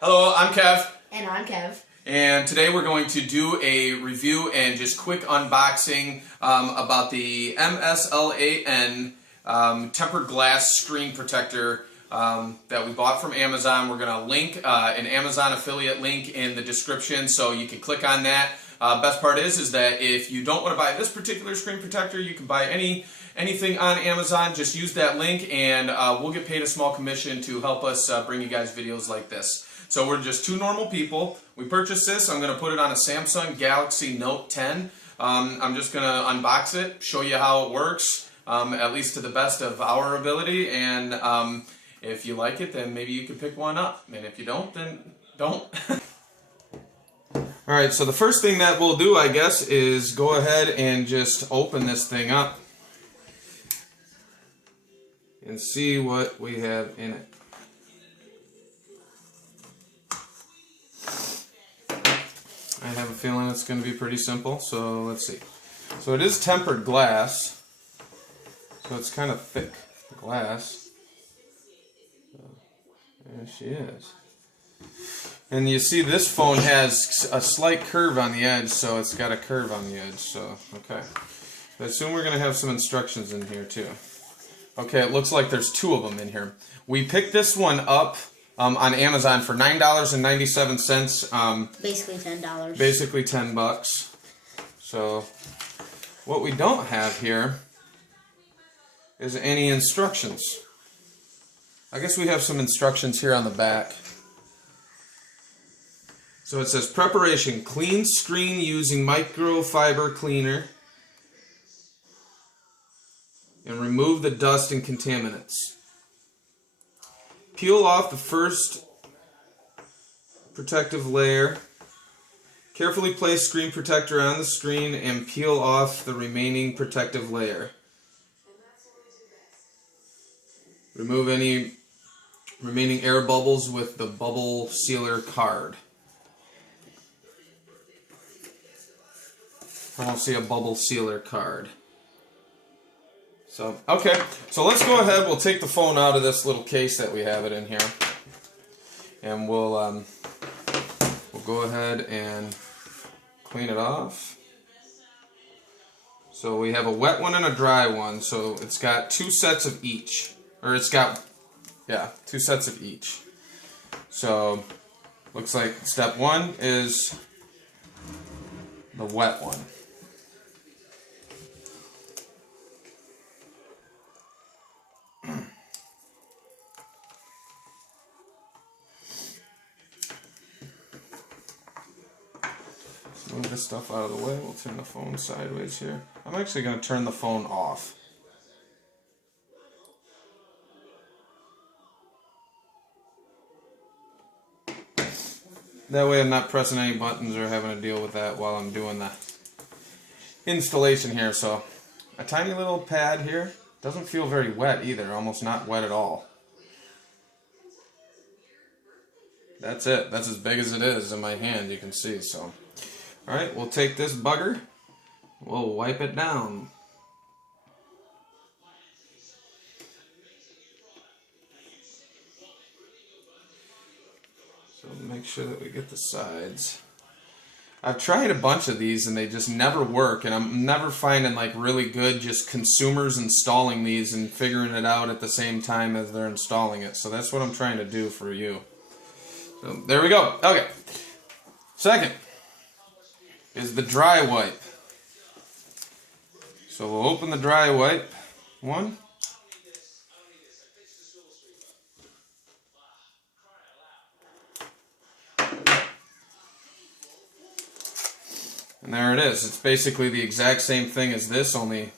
Hello, I'm Kev. And I'm Kev. And today we're going to do a review and just quick unboxing about the MSLAN tempered glass screen protector that we bought from Amazon. We're going to link an Amazon affiliate link in the description so you can click on that. Best part is that if you don't want to buy this particular screen protector, you can buy anything on Amazon. Just use that link and we'll get paid a small commission to help us bring you guys videos like this. So we're just two normal people. We purchased this. I'm going to put it on a Samsung Galaxy Note 10. I'm just going to unbox it, show you how it works, at least to the best of our ability. And if you like it, then maybe you can pick one up. And if you don't, then don't. Alright, so the first thing that we'll do, I guess, is go ahead and just open this thing up and see what we have in it. I have a feeling it's going to be pretty simple, so let's see. So it is tempered glass, so it's kind of thick glass. There she is. And you see this phone has a slight curve on the edge, so it's got a curve on the edge, so, okay. I assume we're going to have some instructions in here too. Okay, it looks like there's two of them in here. We picked this one up on Amazon for $9.97. Basically $10. Basically $10. So what we don't have here is any instructions. I guess we have some instructions here on the back. So it says preparation: clean screen using microfiber cleaner and remove the dust and contaminants. Peel off the first protective layer. Carefully place screen protector on the screen and peel off the remaining protective layer. Remove any remaining air bubbles with the bubble sealer card. I don't see a bubble sealer card. So, okay, so let's go ahead, we'll take the phone out of this little case that we have it in here. And we'll go ahead and clean it off. So we have a wet one and a dry one, so it's got two sets of each. Or it's got, yeah, two sets of each. So, looks like step one is the wet one. Move this stuff out of the way. We'll turn the phone sideways here. I'm actually going to turn the phone off. That way I'm not pressing any buttons or having to deal with that while I'm doing the installation here. So a tiny little pad here. Doesn't feel very wet either. Almost not wet at all. That's it. That's as big as it is in my hand, you can see. So, alright, we'll take this bugger. We'll wipe it down. So make sure that we get the sides. I've tried a bunch of these and they just never work, and I'm never finding like really good just consumers installing these and figuring it out at the same time as they're installing it. So that's what I'm trying to do for you. So there we go. Okay. Second is the dry wipe. So we'll open the dry wipe one. And there it is. It's basically the exact same thing as this, only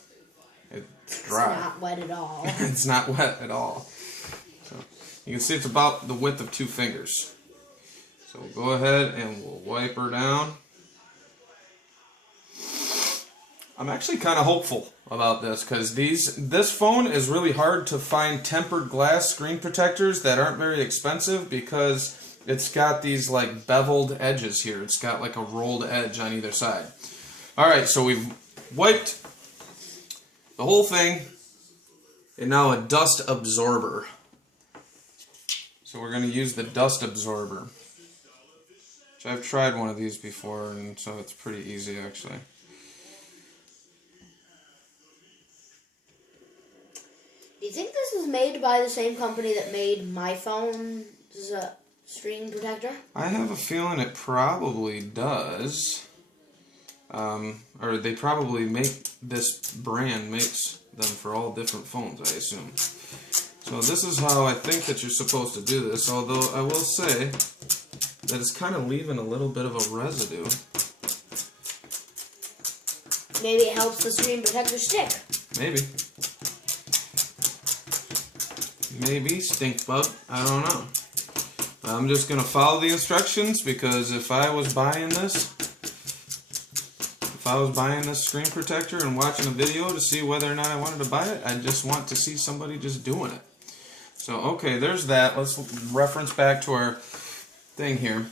it's dry. It's not wet at all. It's not wet at all. So you can see it's about the width of two fingers. So we'll go ahead and we'll wipe her down. I'm actually kind of hopeful about this because this phone is really hard to find tempered glass screen protectors that aren't very expensive because it's got these like beveled edges here. It's got like a rolled edge on either side. Alright, so we've wiped the whole thing, and now a dust absorber. So we're going to use the dust absorber. which I've tried one of these before, and so it's pretty easy actually. Do you think this was made by the same company that made my phone's screen protector? I have a feeling it probably does. Or they probably this brand makes them for all different phones, I assume. So this is how I think that you're supposed to do this, although I will say that it's kind of leaving a little bit of a residue. Maybe it helps the screen protector stick. Maybe. Maybe, stink bug. I don't know. I'm just going to follow the instructions because if I was buying this screen protector and watching a video to see whether or not I wanted to buy it, I just want to see somebody just doing it. So, okay, there's that. Let's reference back to our thing here.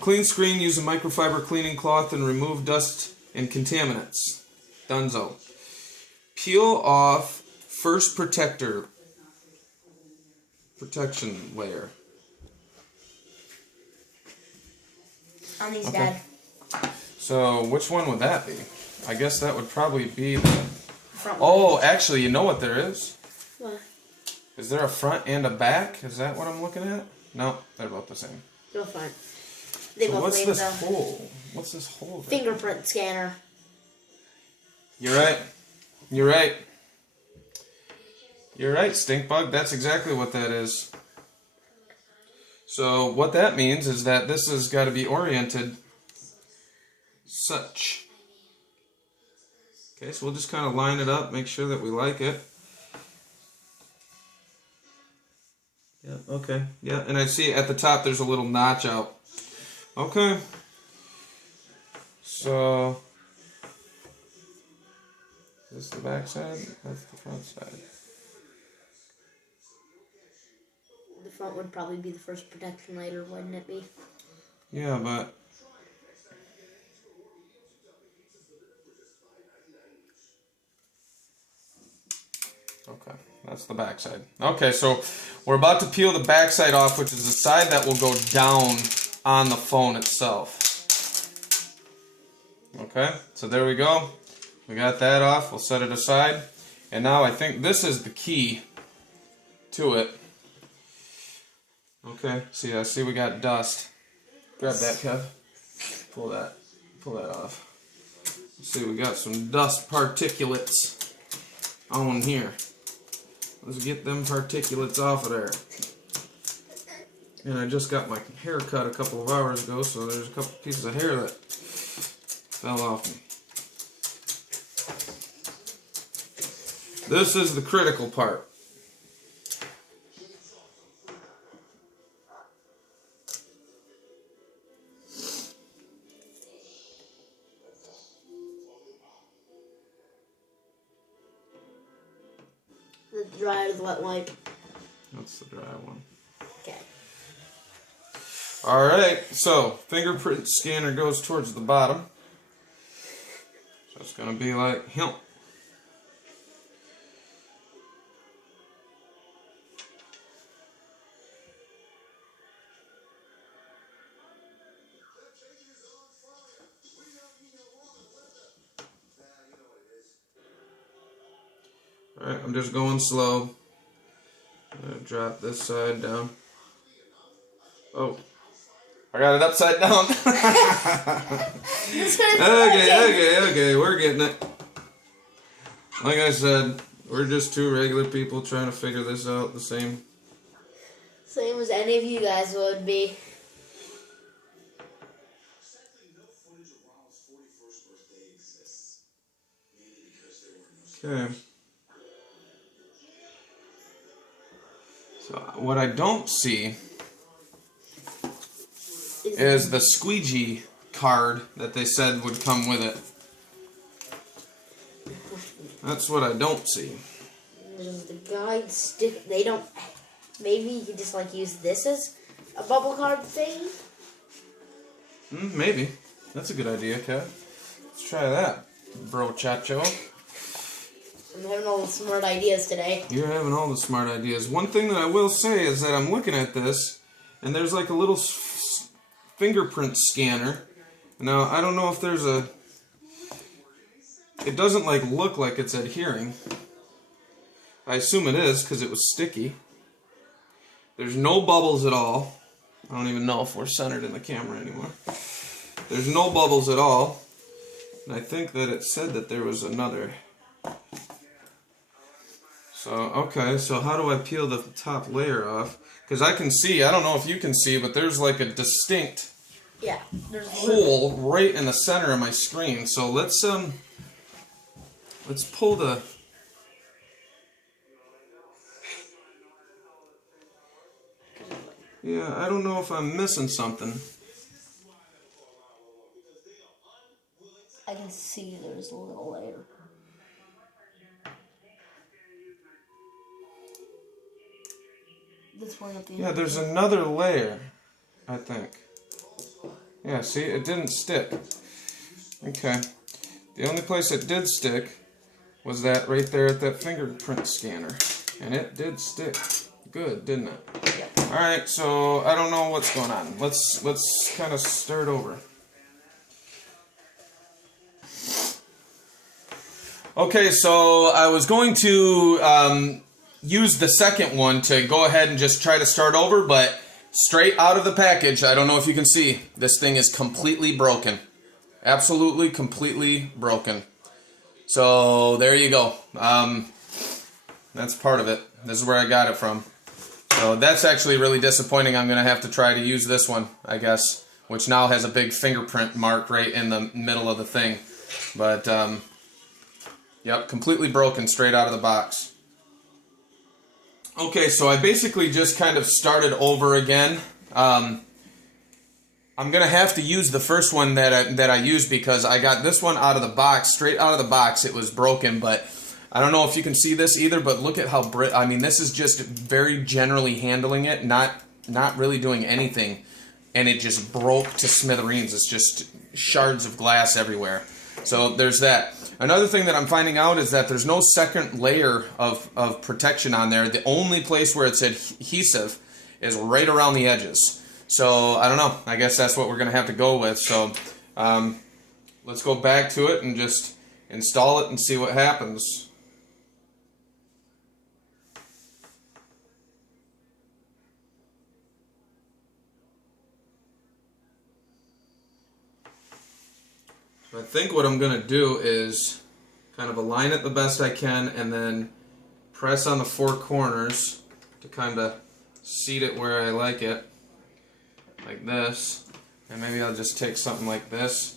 Clean screen, use a microfiber cleaning cloth and remove dust and contaminants. Dunzo. Peel off first protection layer. On these, Okay. Dad. So, which one would that be? I guess that would probably be the... Front one. Oh, actually, you know what there is? What? Is there a front and a back? Is that what I'm looking at? No, they're both the same. Go front. They So both what's leave this the hole? What's this hole? There? fingerprint scanner. You're right. You're right. You're right, stink bug. That's exactly what that is. So what that means is that this has got to be oriented such. Okay, so we'll just kind of line it up, make sure that we like it. Yeah, okay. Yeah, and I see at the top there's a little notch out. Okay. So, is this the back side? That's the front side. The front would probably be the first protection layer, wouldn't it be? Yeah, but... Okay, that's the back side. Okay, so we're about to peel the back side off, which is the side that will go down on the phone itself. Okay, so there we go. We got that off. We'll set it aside. And now I think this is the key to it. Okay, I see we got dust. Grab that, Kev. Pull that off. See, we got some dust particulates on here. Let's get them particulates off of there. And I just got my hair cut a couple of hours ago, so there's a couple pieces of hair that fell off me. This is the critical part. The dry or the wet wipe. That's the dry one. Okay. Alright, so fingerprint scanner goes towards the bottom. So it's going to be like, him. Alright, I'm just going slow. I'm going to drop this side down. Oh, I got it upside down. Okay, we're getting it. Like I said, we're just two regular people trying to figure this out the same. Same as any of you guys would be. Okay. So what I don't see is the squeegee card that they said would come with it. That's what I don't see. Does the guide stick? They don't. Maybe you could just like use this as a bubble card thing. Maybe. That's a good idea, Kev. Let's try that, bro chacho. I'm having all the smart ideas today. You're having all the smart ideas. One thing that I will say is that I'm looking at this, and there's like a little fingerprint scanner. Now, I don't know if there's a... It doesn't like look like it's adhering. I assume it is because it was sticky. There's no bubbles at all. I don't even know if we're centered in the camera anymore. There's no bubbles at all. And I think that it said that there was another. So, okay, so how do I peel the top layer off? Because I can see, I don't know if you can see, but there's like a distinct hole right in the center of my screen. So let's pull the... Yeah, I don't know if I'm missing something. I can see there's a little layer. This one at the end. Yeah, there's another layer, I think. Yeah, see, it didn't stick. Okay. The only place it did stick was that right there at that fingerprint scanner. And it did stick. Good, didn't it? Yep. Alright, so I don't know what's going on. Let's kind of start over. Okay, so I was going to use the second one to go ahead and just try to start over, but straight out of the package, I don't know if you can see, this thing is completely broken. Absolutely, completely broken. So there you go. That's part of it. This is where I got it from. So that's actually really disappointing. I'm going to have to try to use this one, I guess, which now has a big fingerprint mark right in the middle of the thing. But, yep, completely broken straight out of the box. Okay, so I basically just kind of started over again. I'm going to have to use the first one that I used because I got this one out of the box, straight out of the box. It was broken, but I don't know if you can see this either, but look at how I mean, this is just very generally handling it, not really doing anything, and it just broke to smithereens. It's just shards of glass everywhere. So there's that. Another thing that I'm finding out is that there's no second layer of protection on there. The only place where it's adhesive is right around the edges. So I don't know. I guess that's what we're going to have to go with. So let's go back to it and just install it and see what happens. I think what I'm going to do is kind of align it the best I can and then press on the four corners to kind of seat it where I like it, like this. And maybe I'll just take something like this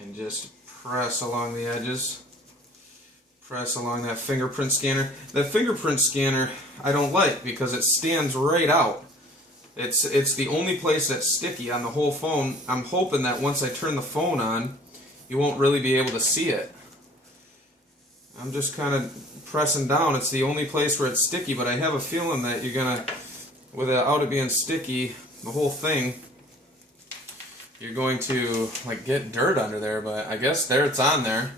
and just press along the edges. Press along that fingerprint scanner. That fingerprint scanner I don't like because it stands right out. It's the only place that's sticky on the whole phone. I'm hoping that once I turn the phone on, you won't really be able to see it. I'm just kind of pressing down. It's the only place where it's sticky, but I have a feeling that you're gonna, without it being sticky, the whole thing, you're going to like get dirt under there, but I guess there it's on there.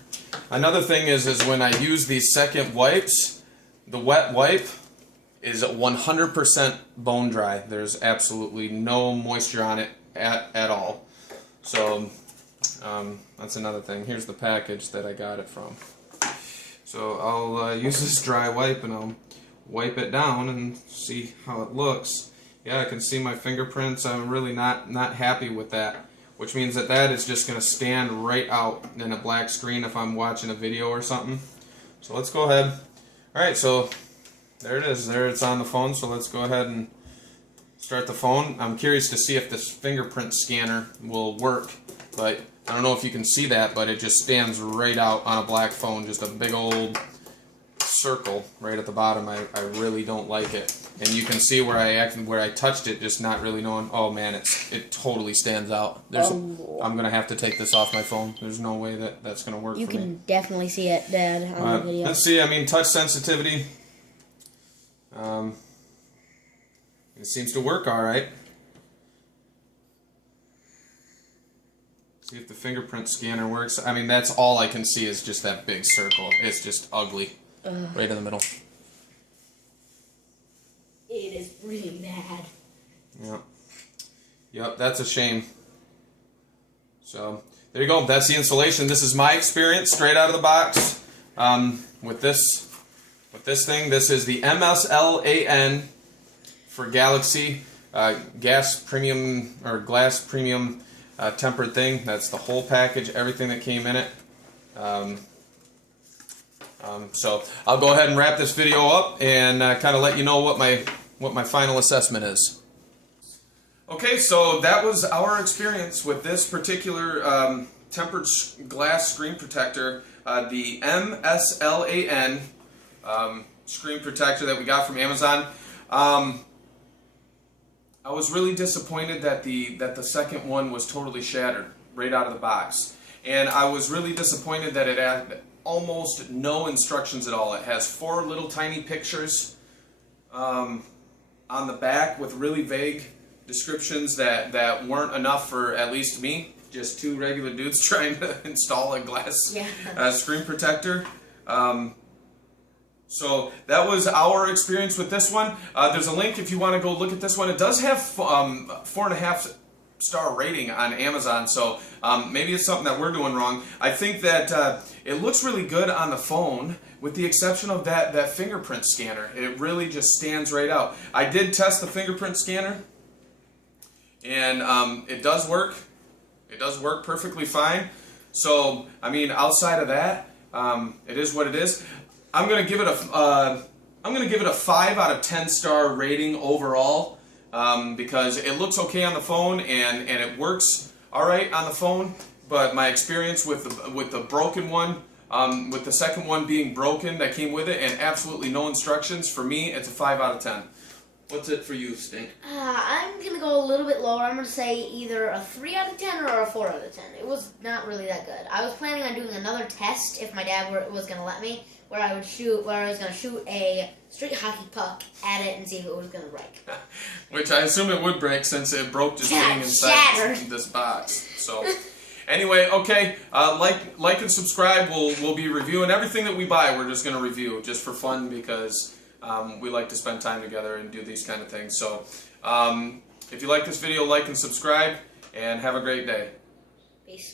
Another thing is when I use these second wipes, the wet wipe is 100% bone dry. There's absolutely no moisture on it at all. So that's another thing. Here's the package that I got it from. So I'll use this dry wipe and I'll wipe it down and see how it looks. Yeah, I can see my fingerprints. I'm really not happy with that, which means that is just going to stand right out in a black screen if I'm watching a video or something. So let's go ahead. Alright, so there it is. There it's on the phone, so let's go ahead and start the phone. I'm curious to see if this fingerprint scanner will work, but I don't know if you can see that, but it just stands right out on a black phone, just a big old circle right at the bottom. I really don't like it. And you can see where I touched it, just not really knowing. Oh man, it totally stands out. I'm gonna have to take this off my phone. There's no way that's gonna work. You for me. can definitely see it, Dad, on the video. Let's see. I mean, touch sensitivity. It seems to work all right. See if the fingerprint scanner works. I mean, that's all I can see is just that big circle. It's just ugly. Right in the middle. It is really bad. Yeah. Yep, that's a shame. So there you go. That's the installation. This is my experience straight out of the box with this thing. This is the MSLAN for Galaxy gas premium or glass premium tempered thing. That's the whole package, everything that came in it. So I'll go ahead and wrap this video up and kind of let you know what my final assessment is. Okay, so that was our experience with this particular tempered glass screen protector, the MSLAN screen protector that we got from Amazon. I was really disappointed that the second one was totally shattered right out of the box, and I was really disappointed that it had almost no instructions at all. It has 4 little tiny pictures on the back with really vague descriptions that weren't enough for at least me, just 2 regular dudes trying to install a glass screen protector. So that was our experience with this one. There's a link if you want to go look at this one. It does have 4.5-star rating on Amazon, so maybe it's something that we're doing wrong. I think that it looks really good on the phone, with the exception of that fingerprint scanner. It really just stands right out. I did test the fingerprint scanner, and it does work. It does work perfectly fine. So, I mean, outside of that, it is what it is. I'm gonna give it a 5 out of 10 star rating overall, because it looks okay on the phone and it works all right on the phone. But my experience with the broken one, with the second one being broken that came with it and absolutely no instructions, for me it's a 5 out of 10. What's it for you, Stink? I'm going to go a little bit lower. I'm going to say either a 3 out of 10 or a 4 out of 10. It was not really that good. I was planning on doing another test if my dad was going to let me, where I was going to shoot a street hockey puck at it and see if it was going to break. Which I assume it would break, since it broke just being inside this box. So anyway, okay, like and subscribe. We'll be reviewing everything that we buy. We're just going to review just for fun, because we like to spend time together and do these kind of things. So if you like this video, like and subscribe, and have a great day. Peace.